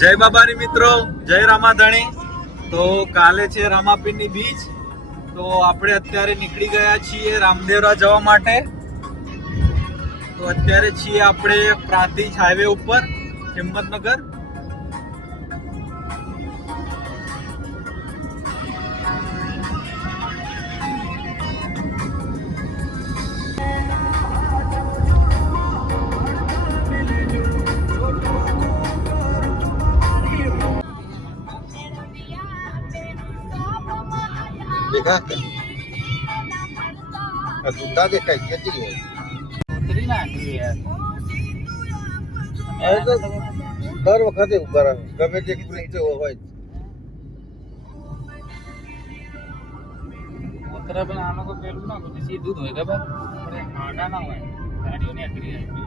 જય બાબાની મિત્રો, જય રામાધણી. તો કાલે છે રામાપીરની બીજ. તો આપણે અત્યારે નીકળી ગયા છીએ રામદેવરા જવા માટે. તો અત્યારે છીએ આપણે પ્રાંતિજ હાઈવે ઉપર હિંમતનગર. देखा दूधा देखा खेती है ઉતરી નાખી યાર. હવે તો દર વખતે ઉભા રહે ગમે તે નીચે હોય ઉતરે પણ આનો કોઈ પેલું ના હોય, સીધું જ હોય ખબર આપણે આડા ના હોય ગાડીઓને અઘરી આવી.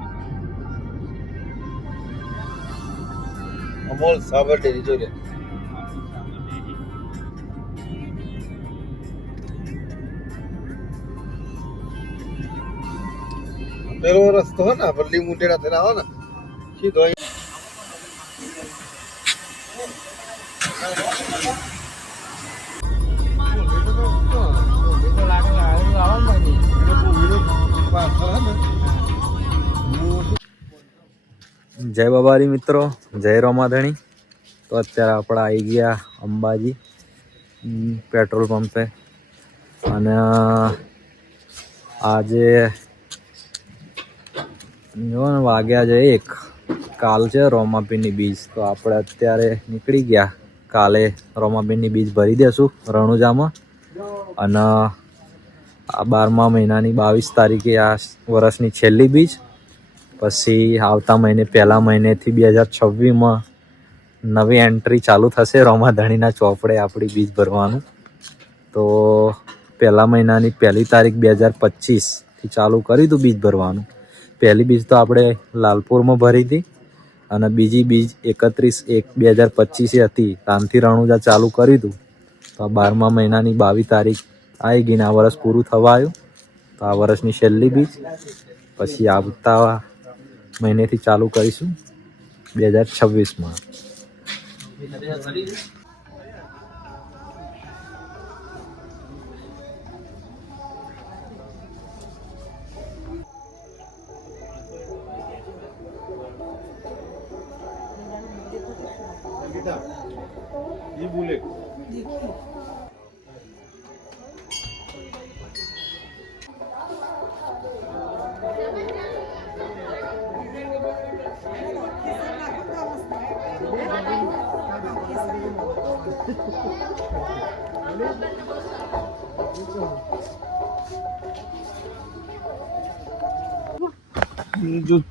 અમોલ સાબર ડેરી જોઈ લે પેલો રસ્તો હોય ને વલ્લી મુંડેડા થઈને આવો ને સીધો જય બાબારી મિત્રો, જય રામાધણી. તો અત્યારે આપણે આવી ગયા અંબાજી પેટ્રોલ પંપે. અને આજે જો ને વાગ્યા છે 1. કાલ છે રોમાપીરની બીજ. તો આપણે અત્યારે નીકળી ગયા. કાલે રોમાપીરની બીજ ભરી દેશું રણુજામાં. અને આ 12મા મહિનાની 22 તારીખે આ વર્ષની છેલ્લી બીજ. પછી આવતા મહિને પહેલા મહિનેથી 2026માં નવી એન્ટ્રી ચાલુ થશે રોમાધણીના ચોપડે આપણી બીજ ભરવાનું. તો પહેલા મહિનાની 1 તારીખ 2025થી ચાલુ કરી હતું બીજ ભરવાનું. પહેલી બીજ તો આપણે લાલપુરમાં ભરી હતી અને બીજી બીજ 31/1/2025 હતી. ત્યાંથી રણુજા ચાલુ કર્યું હતું. તો આ 12મા મહિનાની 22 તારીખ આવી ગઈ ને આ વર્ષ પૂરું થવા આવ્યું. તો આ વર્ષની છેલ્લી બીજ. પછી આવતા મહિનેથી ચાલુ કરીશું 2026માં. ये बुलेट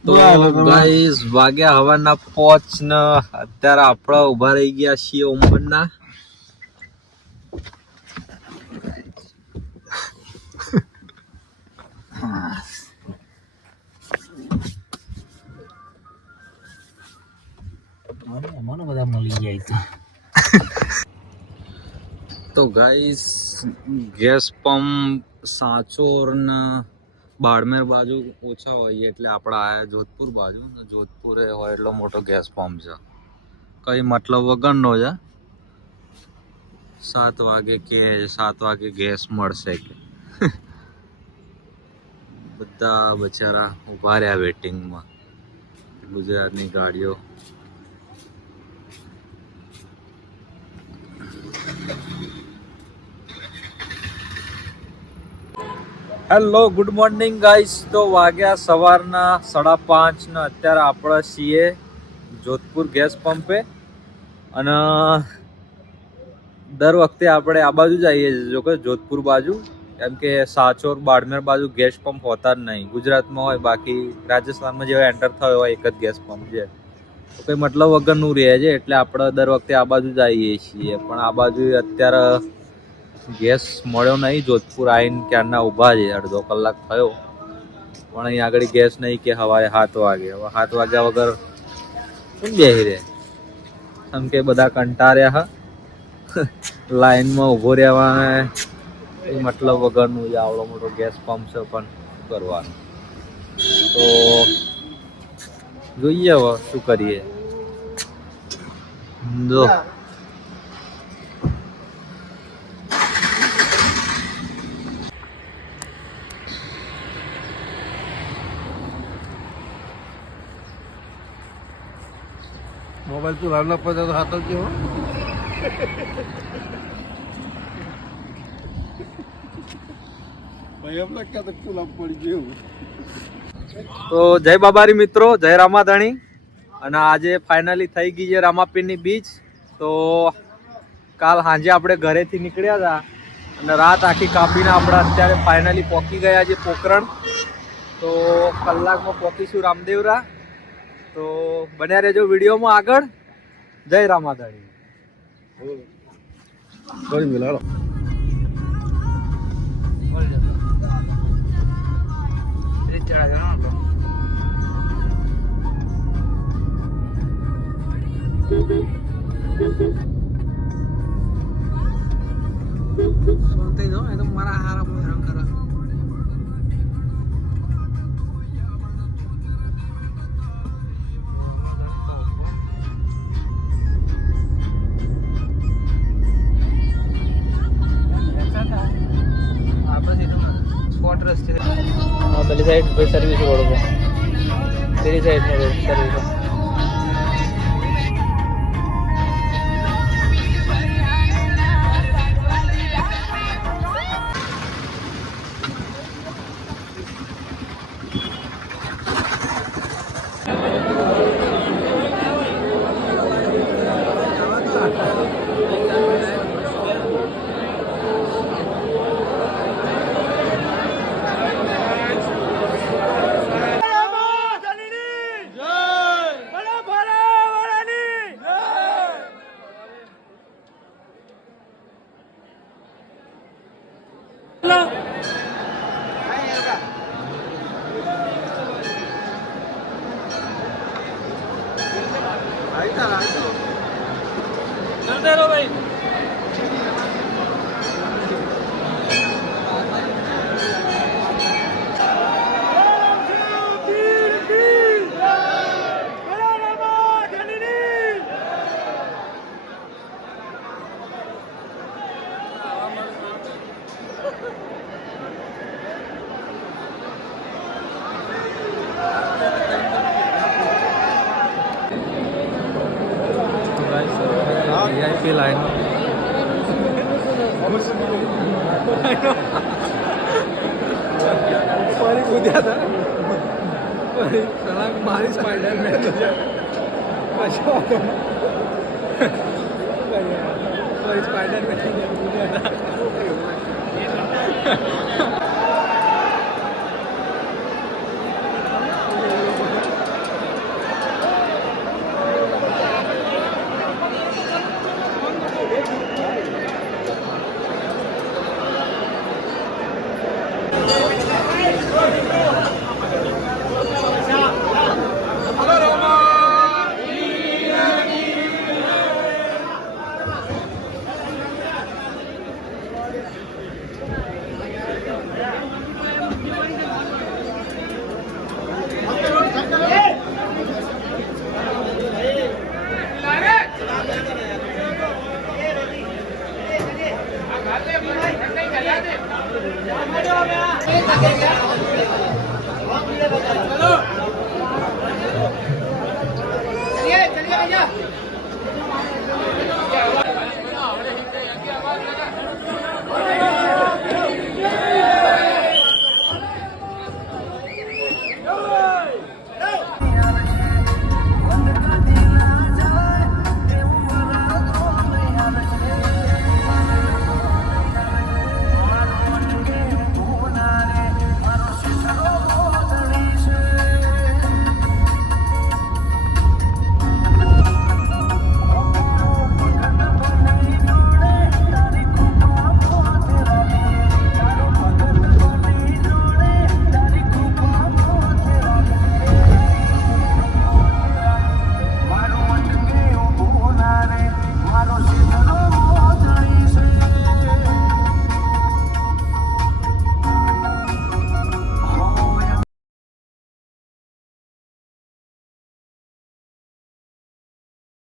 તો ગાઈસ વાગ્યા હવાના 5 ને અત્યારે આપણે ઉભા રહી ગયા છીએ ઓમબનના. મને બધા મળી જાય તો ગાઈસ ગેસ પંપ સાચોર ને બાડમેર બાજુ ઓછા હોય એટલે આપણે આયા જોધપુર બાજુ. ને જોધપુરે હોય એટલો મોટો ગેસ પંપ છે, કઈ મતલબ વગરનો છે. 7 વાગે કે 7 વાગે ગેસ મળશે કે બધા બચારા ઉભા રહ્યા વેટિંગમાં. ગુજરાતની ગાડીઓ. Hello, good morning guys. તો વાગ્યા સવારના 5:30 ને અત્યારે આપણે છીએ જોધપુર ગેસ પંપે. અને દર વખતે આપણે આ બાજુ જ આવીએ છીએ, જોકે જોધપુર બાજુ. કેમ કે સાચોર બાડમેર બાજુ ગેસ પંપ હોતા જ નહીં. ગુજરાતમાં હોય, બાકી રાજસ્થાનમાં જેવા એન્ટર થયો હોય એક જ ગેસ પંપ છે. તો કંઈ મતલબ વગરનું રહે છે એટલે આપણે દર વખતે આ બાજુ જ આવીએ છીએ. પણ આ બાજુ અત્યારે ગેસ મળ્યો નહીં. જોધપુર આવીને ક્યારના ઊભા છે, અડધો કલાક થયો. પણ અહીં આગળ ગેસ નહીં કે સવારે 7 વાગે. હવે 7 વાગ્યા વગર શું બેસી રહે? કેમ કે બધા કંટાળ્યા હા લાઈનમાં ઊભો રહેવાને મતલબ વગરનું જ. આવડો મોટો ગેસ પંપ છે પણ શું કરવાનું. તો જોઈએ હવે શું કરીએ. જો મોબાઈલ તું લાવના પડે તો હાથ જ હો. ભાઈ એમ લાગતા તો કુલાબ પડી ગયું. તો જય બાબારી મિત્રો, જય રામાધાણી. અને આજે ફાઇનલી થઈ ગઈ છે રામાપીરની બીચ. તો કાલ સાંજે આપણે ઘરેથી નીકળ્યા હતા અને રાત આખી કાપીને આપણે અત્યારે ફાઇનલી પહોંચી ગયા છે પોકરણ. તો કલાકમાં પહોંચીશું રામદેવરા. તો બન્યા રહેજો વિડીયોમાં આગળ. જય રામાધાણી. કરી મિલાડો. સુનते जाओ ये तो मारा हारा में हैरान करा स्पॉट रस्ते हाँ पहली साइड पे सर्विस रोड को तेरी साइड में सर्विस चलते रहो भाई VIP लाइन पानी कूद्या था साला मारी स्पाइडर में स्पाइडर में कूद्या था